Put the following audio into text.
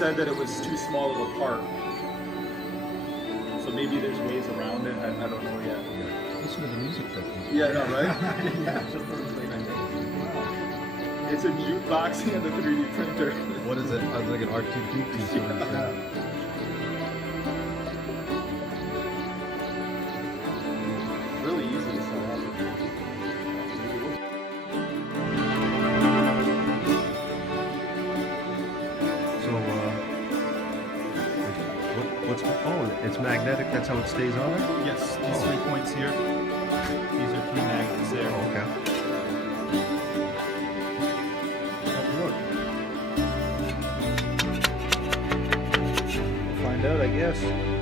said that it was too small of a part. So maybe there's ways around it. I don't know yet. Listen to the music from Yeah, I know, right? Yeah, just those things. It's a jukebox and a 3D printer. What is it? It's like an R2D2 sort of thing. Really easy to set up. So, what's, oh, it's magnetic, that's how it stays on there? Yes, these 3 points here. These are 3 magnets there. Oh, okay. Find out, I guess.